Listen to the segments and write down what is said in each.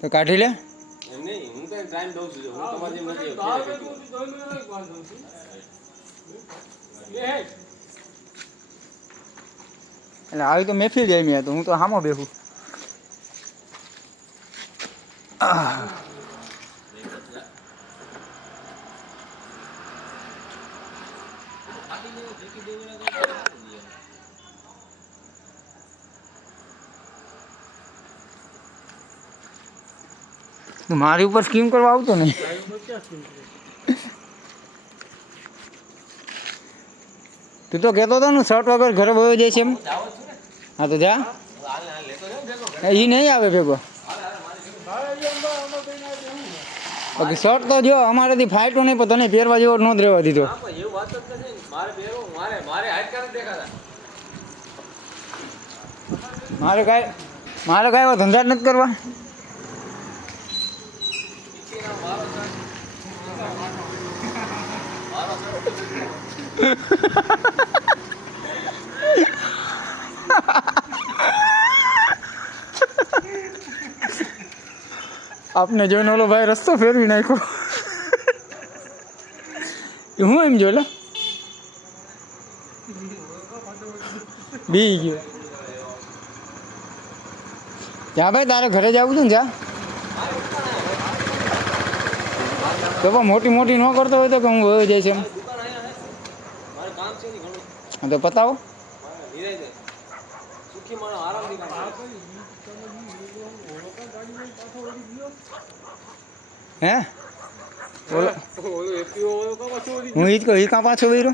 તો કાઢી લે. એમ નહીં, હું તો ટાઈમ દઉં છું. હું તમારે જેમ નથી. એટલે આવી તો મહેફિલ જાય મેં તો હું તો હામો બેહું. મારી ઉપર સ્કીમ કરવા આવતો નહીં. તું તો કહેતો હતો ને શર્ટ વગર ઘરે વયો જાય છે એમ. હા તો જા. એ નહીં આવે ભેગો. બાકી શર્ટ તો જો અમારાથી ફાઈટો નહીં પણ તને પહેરવા જેવો ન જ રહેવા દીધો. મારે કાંઈ એવો ધંધા જ નથી કરવા. આપને જોઈને ઓલો ભાઈ રસ્તો ફેરવી નાખ્યો. હું એમ જો લે બી ગયો. જા ભાઈ તારે ઘરે જવું છે ને જા. તો પણ મોટી ન કરતો હોય તો કે હું વયો જાય છે એમ. હા તો પતાવો. હે હું ઈ જ કહું, ઈ કાં પાછો વૈરો.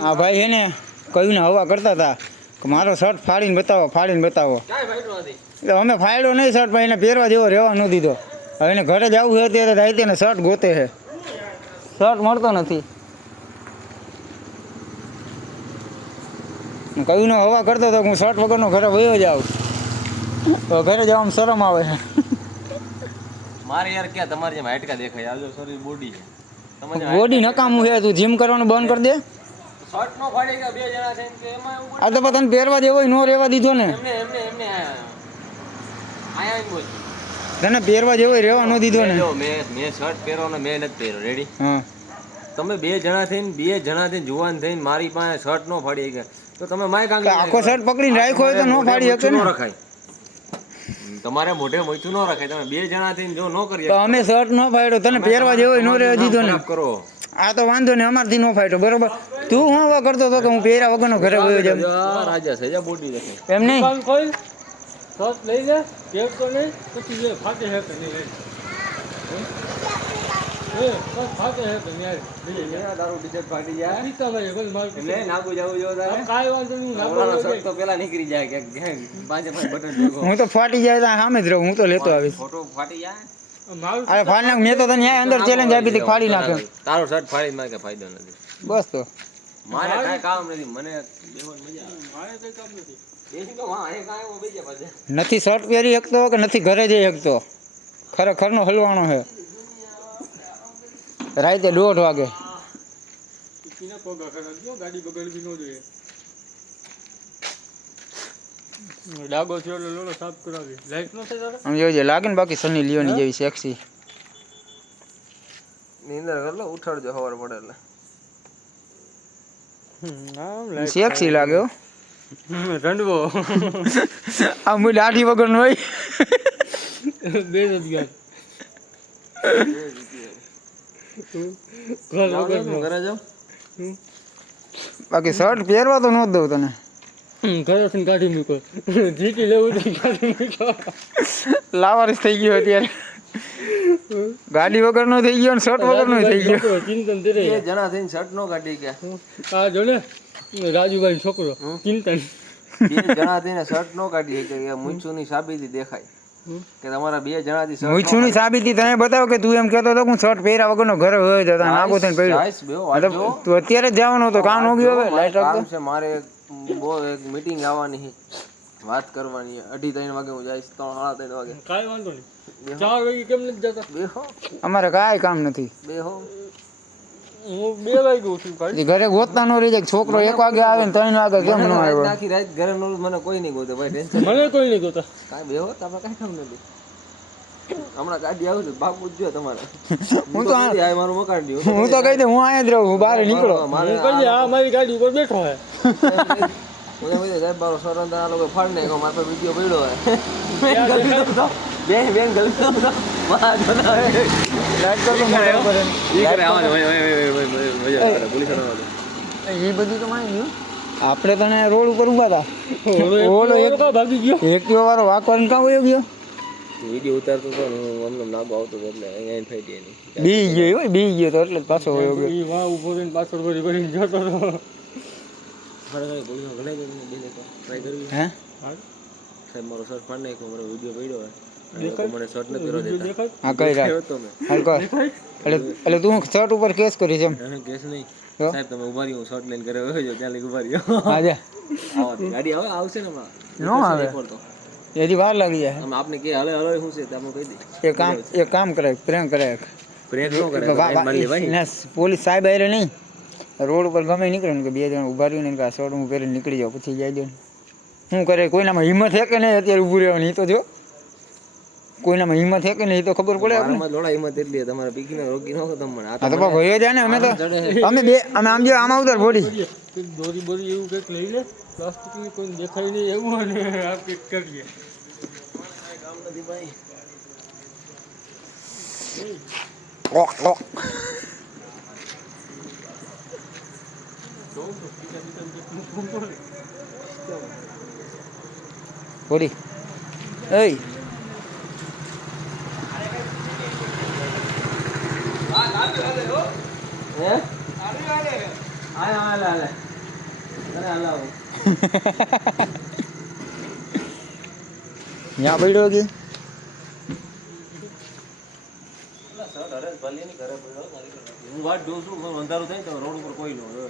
હા ભાઈ એને કહ્યું ને હવા કરતા હતા કે મારો શર્ટ ફાડીને બતાવો. એટલે અમે ફાડ્યો નહીં શર્ટ, ભાઈ એને પહેરવા જેવો રહેવા ન દીધો. હવે એને ઘરે જવું છે અત્યારે રાતે ને શર્ટ ગોતે છે, શર્ટ મળતો નથી. કહ્યું ને હવા કરતો હતો હું શર્ટ વગરનો ઘરે વયો જાઉં. તો ઘરે જવામાં શરમ આવે છે. મારે યાર ક્યાં તમારે જેમ હાઈટકા દેખાય. આજો શરીર બોડી છે. બોડી નકામું છે. તું જીમ કરવાનું બંધ કરી દે. શર્ટ નો ફાડી ગયા બે જણા છે કે એમાં એવું. આ તો તને પહેરવા જેવો નો રહેવા દીધો ને. એમને આયા બોલ. તને પહેરવા જેવો રહેવા ન દીધો ને. મેં શર્ટ પહેરવાનો મેં નથી પહેર્યો. રેડી. હા તમે બે જણા થઈને જુવાન થઈને મારી પાસે શર્ટ નો ફાડી ગયા તો તમે માય કાંગ આખો શર્ટ પકડીને રાખ્યો હોય તો નો ફાડી શકે ને. રખાય તમારે મોઢે મોચું ન રખાય. તમે બે જણા થઈને જો નો કરીએ તો અમે શર્ટ નો ફાડ્યો, તને પહેરવા જેવો નો રહેવા દીધો ને. કરો આ તો વાંધો ને અમારથી નો ફાડ્યો બરોબર. તું હું હવા કરતો હતો કે હું પહેર્યા વગરનો ઘરે વયો જામ. રાજા સજા બોડી દેખાય એમ નહીં. શર્ટ લઈ લે કેક તો નહીં પછી જે ફાટે હે કે નહીં ફાટે હે કે નહીં દારૂ ટીશર્ટ ફાટી જાય પીતા ભાઈ બોલ માર એટલે નાગુ જવું જો કાઈ વાંધો નહીં શર્ટ તો પેલા નીકળી જાય કે પાંચે પાંચ બટન ભેગો. હું તો ફાટી જાય તો સામે જ રહું. હું તો લેતો આવીશ. ફોટો ફાટી જાય. અરે ફાડી નાખ. મેં તો તને અંદર ચેલેન્જ આપી હતી ફાડી નાખે. તારો શર્ટ ફાડી મારે કે ફાયદો નથી. બસ તો મારે કાંઈ કામ નથી. મને બેહવાની મજા આવે. મારે કઈ કામ નથી. બેસી તો વાહ એ કાંઈ એવો બીજા પાસે નથી શર્ટ પહેરી શકતો કે નથી ઘરે જઈ શકતો. ખરેખરનો હલવાણો છે. રાતે 1:30 વાગે પીના પગા કરાવજો ગાડી બગડવી ન જોઈએ. ડાગો થયો એટલે લોલો સાફ કરાવી. લાઈટ નો થાય તારે આમ જોજે લાગે ને. બાકી સની લિયોની જેવી સેક્સી. નીંદર કર લો ઉઠાડજો સવાર પડે એટલે સેક્સી લાગે હો. રંડવો આ મુઈ દાઢી વગર નો હોય. બે જ ગયા ઘરે જાવ. બાકી શર્ટ પહેરવા તો ન જ દઉં તને. ઘરેથી કાઢી મૂકો. જીતી લેવું તો કાઢી મૂકો. લાવારીસ થઈ ગયો અત્યારે. ગાડી વગર નો થઈ ગયો ને શર્ટ વગર નો થઈ ગયો. ચિંતન બે જણા થઈને શર્ટ નો કાઢી ગયા. આ જો ને રાજુભાઈ છોકરો ચિંતન બે જણા થઈને શર્ટ નો કાઢી કે મૂંછુની સાબિતી દેખાય કે તમારા બે જણાથી શર્ટ મૂછુની સાબિતી તમે બતાવો કે તું એમ કહેતો હતો કે હું શર્ટ પહેર્યા વગરનો ઘરે હોય તો નાગો થઈને પડ્યો. તું અત્યારે જ જવાનો હતો. કામ ન ગયો હવે લાઈટ રાખતો છે. મારે બહુ એક મીટિંગ આવવાની છે. વાત કરવાની 2:30 વાગે હું જઈશ 3:30 વાગે કાંઈ વાંધો નહીં 4 વાગે કેમ નથી જતા બેહો અમારે કાંઈ કામ નથી. બેહો હું 2 વાગે ઉઠું કાંઈ એ ઘરે ગોતતા ન રહી જાય. છોકરો 1 વાગે આવે ને 3 વાગે કેમ ન આવ્યો? આખી રાત ઘરે નો મને કોઈ નહીં ગોતે ભાઈ ટેન્શન મને કોઈ નહીં જોતા કાંઈ બેહો તમે કાંઈ કામ નથી હમણાં ગાડી આવશે બાપુ જ જો તમારે હું તો આ- આ મારું મકાન દઉં હું તો કહી દે હું અહીંયા જ રહું, હું બહાર નીકળો. મારે હું કહીએ આ મારી ગાડી ઉપર બેઠો હે હું એમ કીધું, સાહેબ મારો સરંદા આ લોકો ફાડ નાખ્યો મારા પર વિડીયો પડ્યો હે બેન ગલતી તો માં જોના હે લાઈટ કરો તો મને ખબર હે. ઈ કરે આવાજ પોલીસ એ બધું તો માની ગયું. આપણે તને રોડ ઉપર ઊભા હતા. ઓલો એક ભાગી ગયો એક્ટિવા વાળો વાકવાને કાં વયો ગયો? વિડીયો ઉતારતો તો ને હું અમને નાગો આવતો હતો એટલે અહીંયા ફાઈ ગઈ નહીં બી ગયો હોય, બી ગયો તો એટલે જ પાછો વયો ગયો. ઈ વાહ ઉભો રહીને પાછળ ભરી ભરીને જતો હતો ખરેખર પોલીસમાં ઘણા જઈને બેને તો ટ્રાય કરવી હે સાહેબ મારો શર્ટ ફાડ નાખ્યો મારો વિડીયો પડ્યો હે અને લોકો મને શર્ટ નથી પહેરવા દેતા દેખાય હા કઈ રાખ કહેતો મેં હાલ કર. એટલે તું શર્ટ ઉપર કેસ કરીશ એમ? હા કેસ નહીં તો? સાહેબ તમે ઉભા રહ્યો હું શર્ટ લઈને ઘરે વયો જાઉં ત્યાં લઈ ઉભા રહ્યો હા જા. આવો ગાડી હવે આવશે ને હમણાં નો આવે. એથી વાર લાગી જાય. આમ આપને કે હલે હલે શું છે તો આપણે કહી દઈએ એક કામ કરાય, પ્રેમ કરાય. બ્રેક ન કરે તો મારી લે ભાઈ ના, પોલીસ સાહેબ આરે નહીં, રોડ ઉપર ગમે નીકળે ને કે 2 જણ ઊભા રહ્યું ને કે આ શર્ટ હું પહેરીને નીકળી જાઉં પછી જાય દો ને. શું કરે? કોઈનામાં હિંમત છે કે નહીં અત્યારે ઊભું રહેવાની? એ તો જો કોઈનામાં હિંમત છે કે નહીં એ તો ખબર પડે આપણે. મારામાં લોડા હિંમત એટલી છે, તમારે પીકીને રોકી ન તમે મને હા તો ભાઈ જાય ને અમે તો અમે બે અમે આમ જો આમાં ઉતર બોડી દોરી બોરી એવું કંઈક લઈ લે પ્લાસ્ટિકની કોઈ દેખાય નહીં એવું અને આ કંઈક કરીએ કામ નથી ભાઈ બોડી એય હે આય હાલે હાલે અરે હાલો ત્યાં પડ્યો કે હું વાત જોઉં છું પણ અંધારું થાય તો રોડ ઉપર કોઈ ન હોય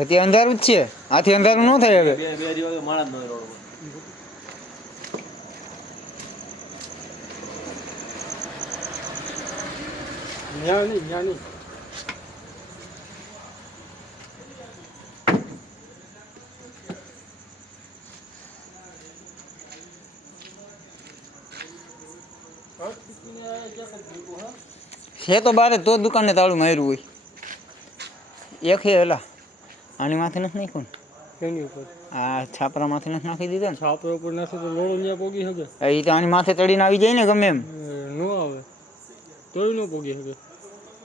અત્યારે અંધારું જ છે. આથી અંધારું ન થાય હવે. બે દિવસ માણસ ન હોય રોડ ઉપર ન્યા નહીં છે તો બારે તો જ દુકાને તાળું માર્યું હોય. એક હે એલા આની માથે નથી નાખ્યું ને? એની ઉપર આ છાપરા માથે નથી નાખી દીધા ને? છાપરા ઉપર નાખે તો લોડો ન્યા પોગી શકે એ તો આની માથે ચડીને આવી જાય ને ગમે એમ. ન આવે તોય ન પોગી શકે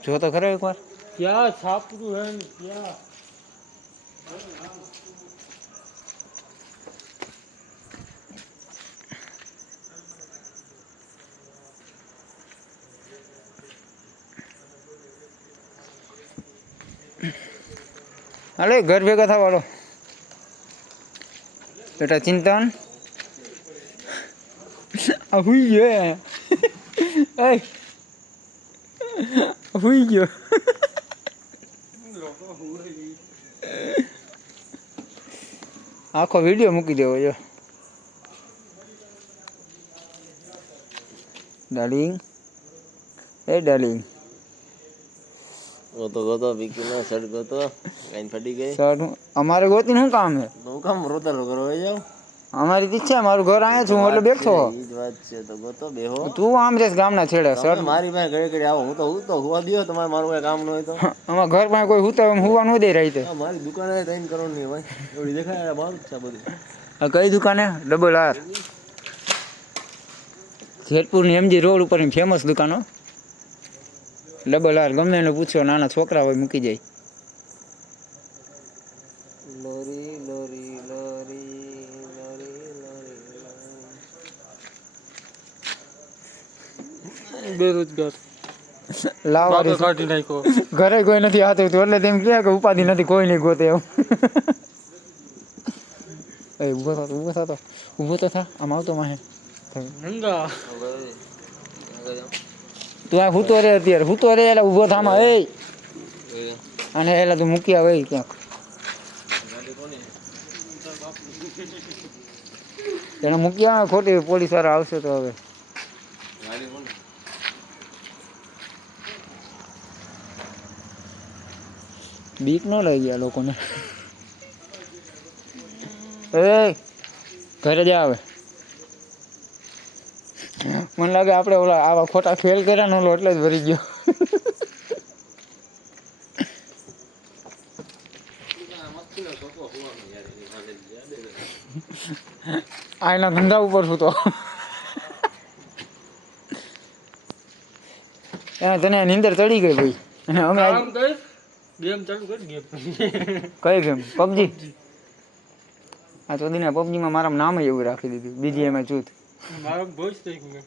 જો તો ખરો એકવાર. ક્યાં છાપરું હે ને ક્યાં હાલે ઘર ભેગા થવા વાળો બેટા ચિંતન આ હુઈ ગયો એ હુઈ ગયો આખો વિડીયો મૂકી દેવો જો ડાર્લિંગ એ ડાર્લિંગ ગોતો પીકીનો શર્ટ ગોતો કાઈ ફટી ગઈ સર અમારે ગોતીને શું કામ છે? હું કામ રોતરો કરો હોય જાવ અમારી ઈચ્છા મારું ઘર અહીંયા છું એટલે બેઠો. ઈ જ વાત છે તો ગોતો બેહો તું આમ રેસ ગામના છેડે સર મારી પાસે ઘડી ઘડી આવો હું તો હુવા દ્યો તમારે મારું કઈ કામ ન હોય તો અમારા ઘર પાસે કોઈ હુતા એમ હુવા ન દે રહી તે. મારી દુકાને 3 કરોડ ની ભાઈ એવડી દેખાય મારું જ છે બધું આ કઈ દુકાને? ડબલ આર જેતપુરની MG રોડ ઉપરની ફેમસ દુકાનો ડબલ આર. ગમે એને પૂછો, નાના છોકરા હોય મૂકી જાય. લોરી લોરી લોરી લોરી લોરી બેરોજગાર લાવવા કાઢી નાખ્યો ઘરે કોઈ નથી આવતું એટલે તેમ કહે કે ઉપાધિ નથી, કોઈ નહીં ગોતે એમ. એ ઊભો તો થા આમ આવતો માહે. નંગા તું આ હૂતો રે અત્યારે હૂતો રે એટલે ઊભો થામાં એ અને એટલે તું મૂકી આવે ક્યાંક. એને મૂક્યા ખોટી પોલીસ વાળા આવશે તો હવે ગાડી કોણ બીક ન લઈ ગયા લોકોને. એ ઘરે જ આવે. મને લાગે આપણે ઓલા આવા ખોટા ફેલ કર્યા ને ઓલો એટલે જ ભરી ગયો. આ એના ધંધા ઉપર છું તો એને તને નીંદર ચડી ગઈ ભાઈ. અને અમે આમ કઈ ગેમ ચાલુ કરી ગેમ કઈ ગેમ પબજી. આ તો દીના પબજીમાં મારા નામ એવું રાખી દીધું બીજી એમાં જૂથ. મારો ભોજ થઈ ગયું